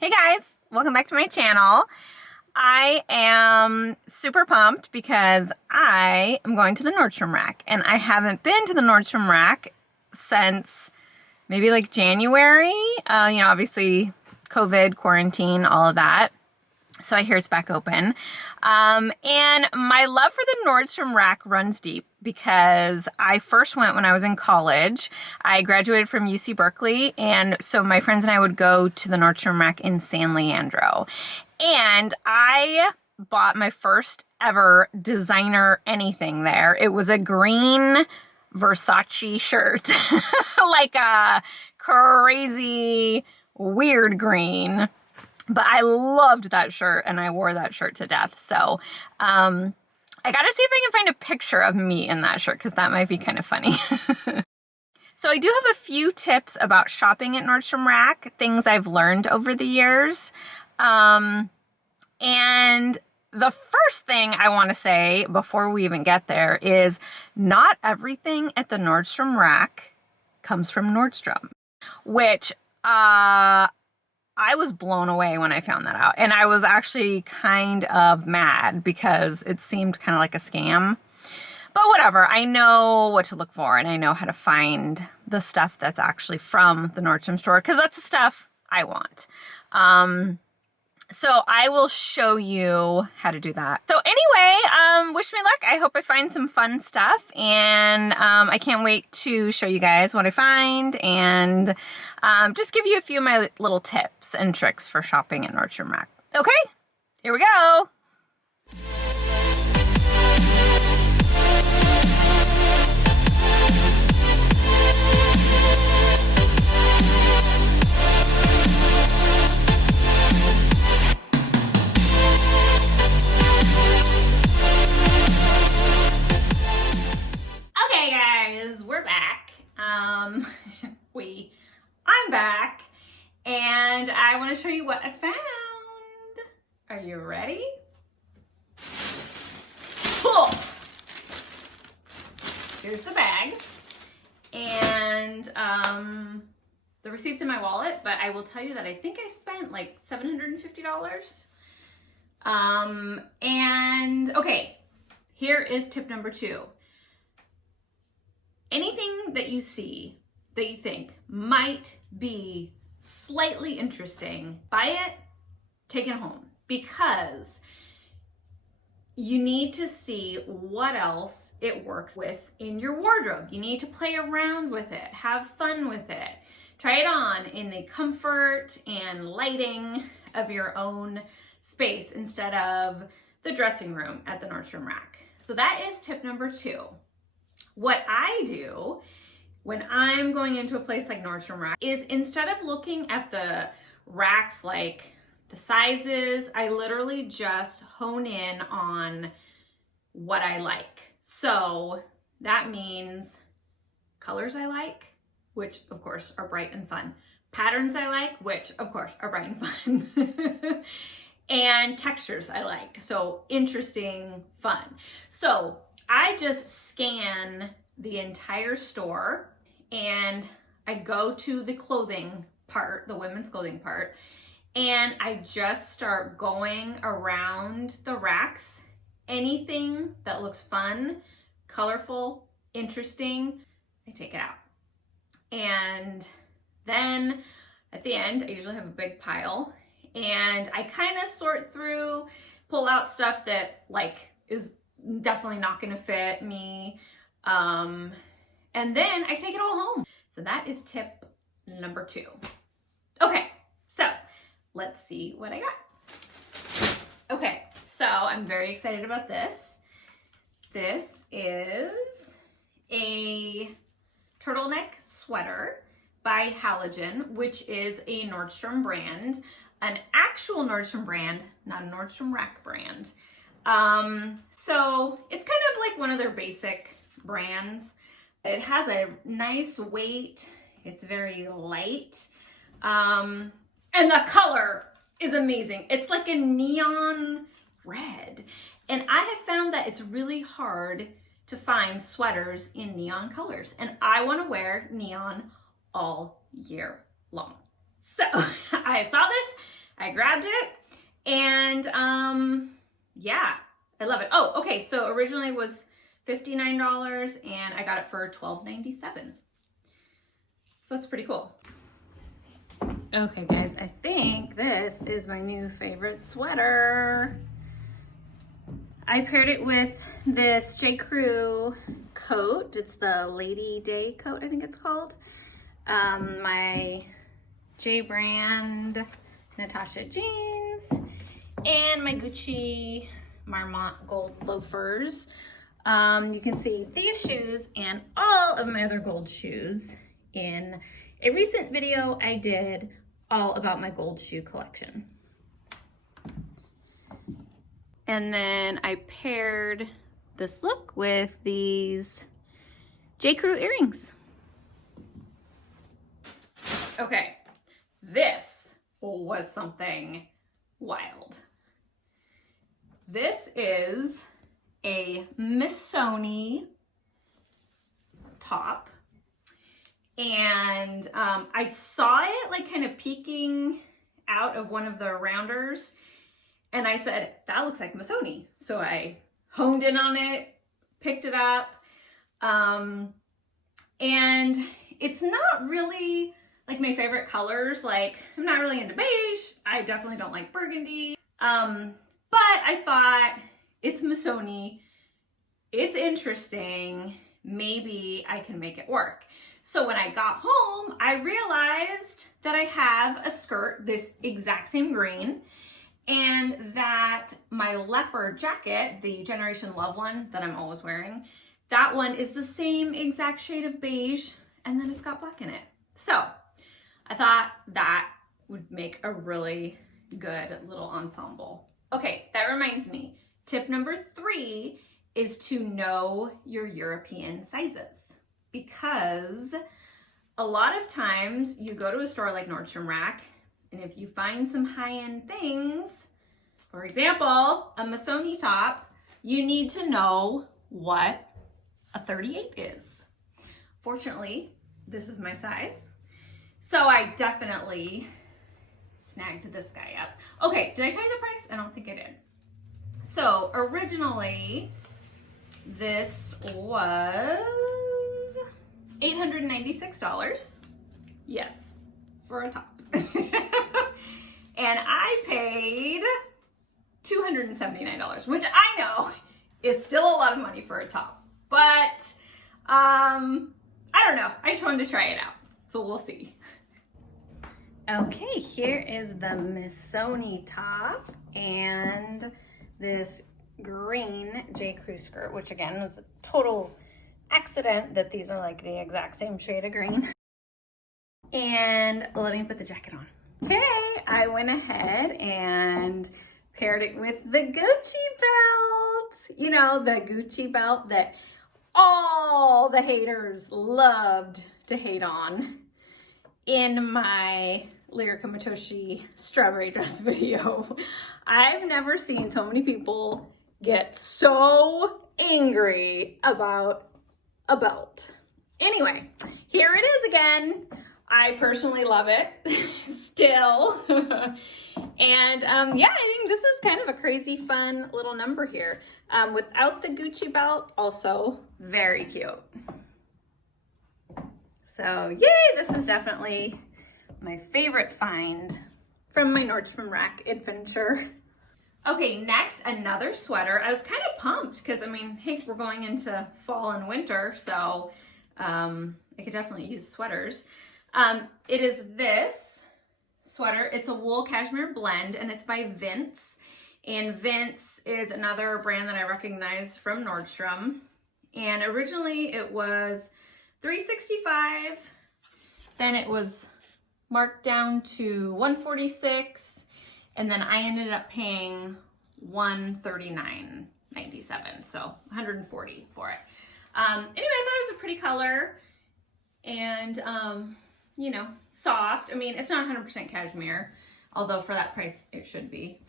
Hey guys, welcome back to my channel. I am super pumped because I am going to the Nordstrom Rack, and I haven't been to the Nordstrom Rack since maybe like January. Obviously COVID, quarantine, all of that. So I hear it's back open. And my love for the Nordstrom Rack runs deep because I first went when I was in college. I graduated from UC Berkeley, and so my friends and I would go to the Nordstrom Rack in San Leandro. And I bought my first ever designer anything there. It was a green Versace shirt, like a crazy, weird green. But I loved that shirt, and I wore that shirt to death. So I gotta see if I can find a picture of me in that shirt, because that might be kind of funny. So I do have a few tips about shopping at Nordstrom Rack, things I've learned over the years. And the first thing I want to say before we even get there is not everything at the Nordstrom Rack comes from Nordstrom, which I was blown away when I found that out. And I was actually kind of mad because it seemed kind of like a scam. But whatever, I know what to look for, and I know how to find the stuff that's actually from the Nordstrom store, because that's the stuff I want. So I will show you how to do that. So anyway, wish me luck. I hope I find some fun stuff, and I can't wait to show you guys what I find and just give you a few of my little tips and tricks for shopping at Nordstrom Rack. Okay, here we go. We're back. I'm back, and I want to show you what I found. Are you ready? Cool. Here's the bag, and the receipt's in my wallet, but I will tell you that I think I spent like $750. And okay, here is tip number 2. Anything that you see that you think might be slightly interesting, buy it, take it home, because you need to see what else it works with in your wardrobe. You need to play around with it, have fun with it, try it on in the comfort and lighting of your own space instead of the dressing room at the Nordstrom Rack. So that is tip number 2. What I do when I'm going into a place like Nordstrom Rack is, instead of looking at the racks, like the sizes, I literally just hone in on what I like. So that means colors I like, which of course are bright and fun. Patterns I like, which of course are bright and fun. And textures I like, so interesting, fun. So I just scan the entire store, and I go to the clothing part, the women's clothing part, and I just start going around the racks. Anything that looks fun, colorful, interesting, I take it out. And then at the end, I usually have a big pile, and I kind of sort through, pull out stuff that like is definitely not gonna fit me, and then I take it all home. So that is tip number 2. Okay, so let's see what I got. Okay, so I'm very excited about this. This is a turtleneck sweater by Halogen, which is a Nordstrom brand, an actual Nordstrom brand, not a Nordstrom Rack brand. So it's kind of like one of their basic brands. It has a nice weight. It's very light. And the color is amazing. It's like a neon red. And I have found that it's really hard to find sweaters in neon colors. And I want to wear neon all year long. So I saw this, I grabbed it, and yeah, I love it. Oh, okay, so originally it was $59 and I got it for $12.97. So that's pretty cool. Okay guys, I think this is my new favorite sweater. I paired it with this J. Crew coat. It's the Lady Day coat, I think it's called. My J brand MATOSHI jeans and my Gucci Marmont gold loafers. You can see these shoes and all of my other gold shoes in a recent video I did all about my gold shoe collection. And then I paired this look with these J. Crew earrings. Okay, this was something wild. This is a Missoni top. And I saw it like kind of peeking out of one of the rounders. And I said, that looks like Missoni. So I honed in on it, picked it up. And it's not really like my favorite colors. Like, I'm not really into beige. I definitely don't like burgundy. But I thought, it's Missoni. It's interesting. Maybe I can make it work. So when I got home, I realized that I have a skirt, this exact same green, and that my leopard jacket, the Generation Love one that I'm always wearing, that one is the same exact shade of beige, and then it's got black in it. So I thought that would make a really good little ensemble. Okay, that reminds me, tip number 3 is to know your European sizes, because a lot of times you go to a store like Nordstrom Rack, and if you find some high-end things, for example, a Missoni top, you need to know what a 38 is. Fortunately, this is my size, so I definitely snagged this guy up. Okay, did I tell you the price? I don't think I did. So originally, this was $896. Yes, for a top. And I paid $279, which I know is still a lot of money for a top. But I don't know. I just wanted to try it out. So we'll see. Okay, here is the Missoni top and this green J. Crew skirt, which again was a total accident that these are like the exact same shade of green. And let me put the jacket on. Okay, I went ahead and paired it with the Gucci belt. You know, the Gucci belt that all the haters loved to hate on in my LIRIKA MATOSHI strawberry dress video. I've never seen so many people get so angry about a belt. Anyway, here it is again. I personally love it still. And yeah, I think this is kind of a crazy fun little number here. Without the Gucci belt, also very cute. So yay, this is definitely my favorite find from my Nordstrom Rack adventure. Okay, next, another sweater. I was kind of pumped because, I mean, hey, we're going into fall and winter, so I could definitely use sweaters. It is this sweater. It's a wool cashmere blend, and it's by Vince. And Vince is another brand that I recognize from Nordstrom. And originally it was $365. Then it was marked down to $146. And then I ended up paying $139.97. So $140 for it. Anyway, I thought it was a pretty color and, you know, soft. I mean, it's not 100% cashmere, although for that price it should be.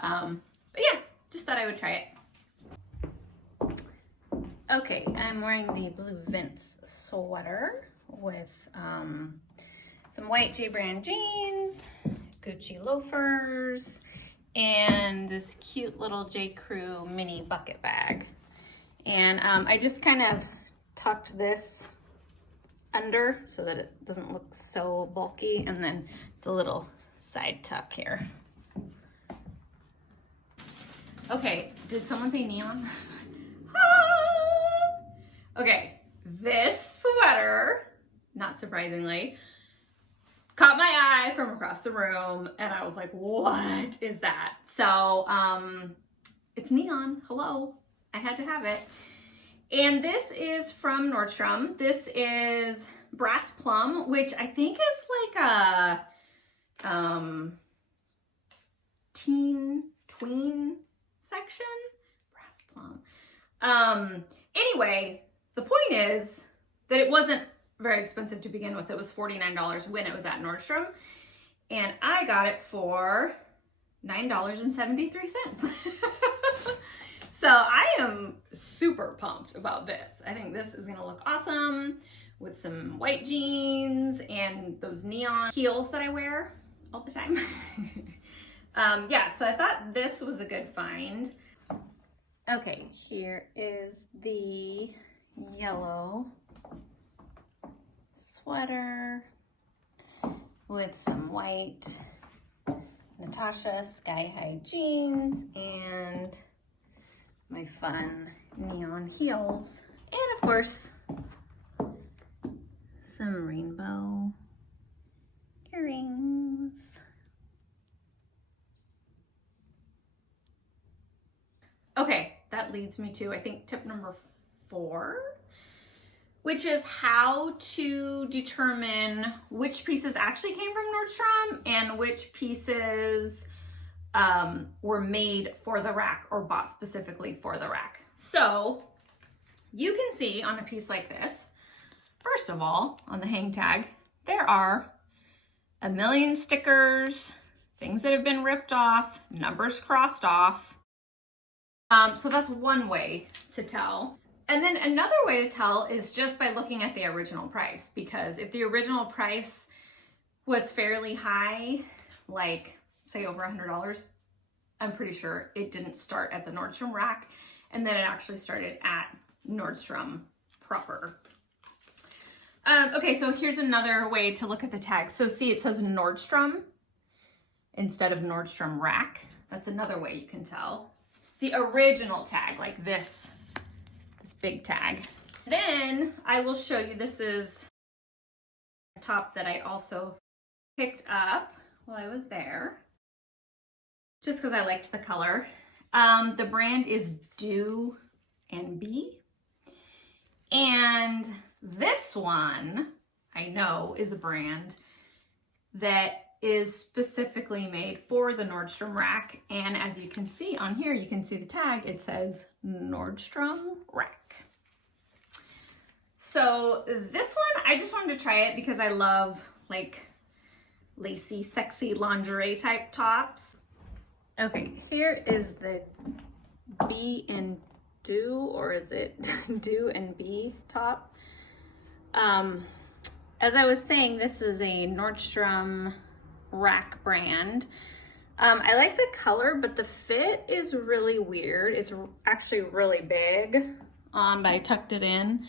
But yeah, just thought I would try it. Okay, I'm wearing the blue Vince sweater with some white J brand jeans, Gucci loafers, and this cute little J. Crew mini bucket bag. And I just kind of tucked this under so that it doesn't look so bulky, and then the little side tuck here. Okay, did someone say neon? Okay, this sweater, not surprisingly, caught my eye from across the room, and I was like, what is that? So, it's neon, hello, I had to have it. And this is from Nordstrom. This is Brass Plum, which I think is like a tween section. Brass Plum. Anyway, the point is that it wasn't very expensive to begin with. It was $49 when it was at Nordstrom, and I got it for $9.73. So I am super pumped about this. I think this is gonna look awesome with some white jeans and those neon heels that I wear all the time. Yeah, so I thought this was a good find. Okay, here is the yellow sweater with some white Natasha sky-high jeans and my fun neon heels, and of course some rainbow earrings. Okay, that leads me to, I think, tip number 4, which is how to determine which pieces actually came from Nordstrom and which pieces were made for the rack or bought specifically for the rack. So you can see on a piece like this, first of all, on the hang tag, there are a million stickers, things that have been ripped off, numbers crossed off. So that's one way to tell. And then another way to tell is just by looking at the original price, because if the original price was fairly high, like say over $100, I'm pretty sure it didn't start at the Nordstrom Rack, and then it actually started at Nordstrom proper. Okay, so here's another way to look at the tag. So see, it says Nordstrom instead of Nordstrom Rack. That's another way you can tell. The original tag, like this big tag. Then I will show you, this is a top that I also picked up while I was there, just because I liked the color. The brand is Do and Be. And this one, I know, is a brand that is specifically made for the Nordstrom Rack. And as you can see on here, you can see the tag, it says Nordstrom Rack. So this one, I just wanted to try it because I love like lacy, sexy lingerie type tops. Okay, here is the Be and Do, or is it Do and Be top? As I was saying, this is a Nordstrom Rack brand. I like the color, but the fit is really weird. It's actually really big, but I tucked it in.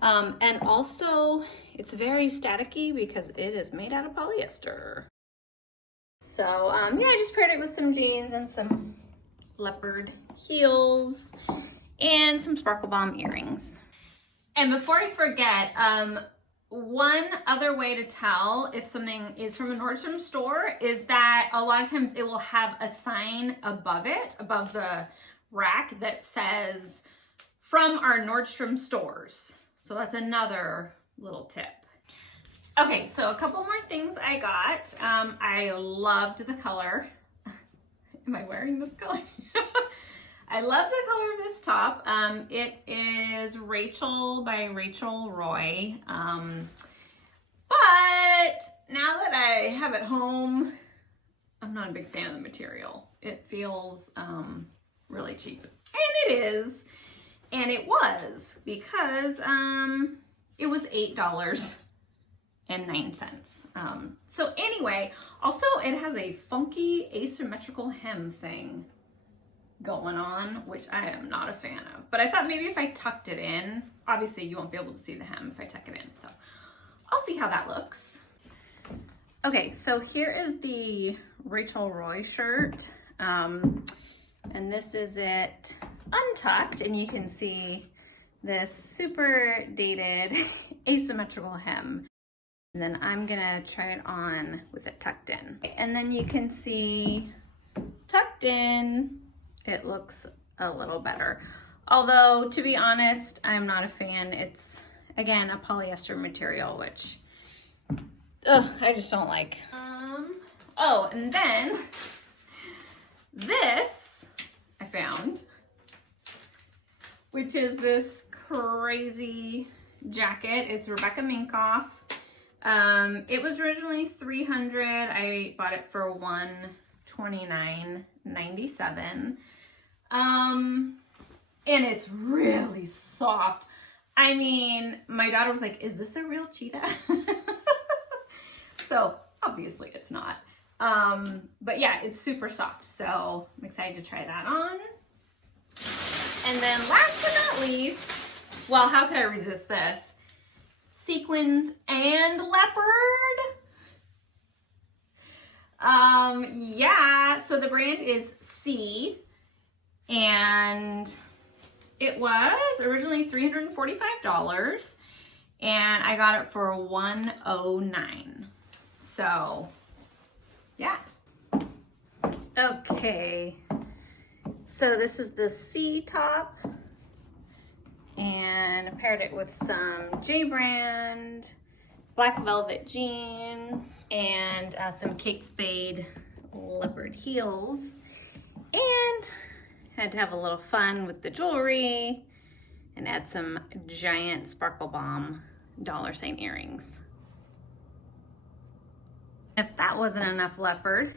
And also it's very staticky because it is made out of polyester. So yeah, I just paired it with some jeans and some leopard heels and some Sparkle Bomb earrings. And before I forget, one other way to tell if something is from a Nordstrom store is that a lot of times it will have a sign above it, above the rack, that says from our Nordstrom stores. So that's another little tip. Okay, so a couple more things I got. I loved the color. Am I wearing this color? I love the color of this top. It is Rachel by Rachel Roy. But now that I have it home, I'm not a big fan of the material. It feels really cheap. And it is. And it was, because it was $8. So anyway, also it has a funky asymmetrical hem thing going on, which I am not a fan of. But I thought maybe if I tucked it in, obviously you won't be able to see the hem if I tuck it in. So I'll see how that looks. Okay, so here is the Rachel Roy shirt. And this is it untucked, and you can see this super dated asymmetrical hem. And then I'm gonna try it on with it tucked in. And then you can see tucked in, it looks a little better. Although, to be honest, I'm not a fan. It's, again, a polyester material, which, I just don't like. Oh, and then this I found, which is this crazy jacket. It's Rebecca Minkoff. It was originally $300. I bought it for $129.97. And it's really soft. I mean, my daughter was like, "Is this a real cheetah?" So obviously it's not. But yeah, it's super soft. So I'm excited to try that on. And then last but not least, well, how could I resist this? Sequins and leopard. Yeah, so the brand is C, and it was originally $345, and I got it for $109. So yeah. Okay, so this is the C top, and I paired it with some J brand black velvet jeans and some Kate Spade leopard heels, and had to have a little fun with the jewelry and add some giant Sparkle Bomb $sign earrings. If that wasn't enough leopard,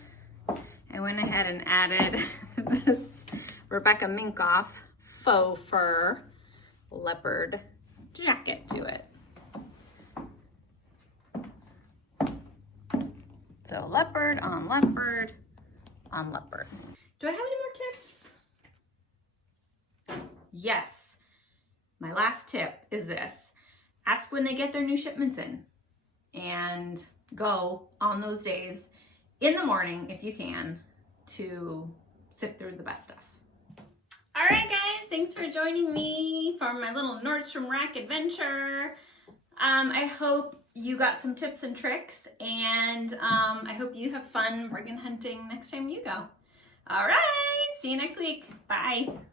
I went ahead and added this Rebecca Minkoff faux fur leopard jacket to it. So leopard on leopard on leopard. Do I have any more tips? Yes. My last tip is this. Ask when they get their new shipments in, and go on those days in the morning if you can to sift through the best stuff. All right, guys, thanks for joining me for my little Nordstrom Rack adventure. I hope you got some tips and tricks, and I hope you have fun bargain hunting next time you go. All right, see you next week. Bye.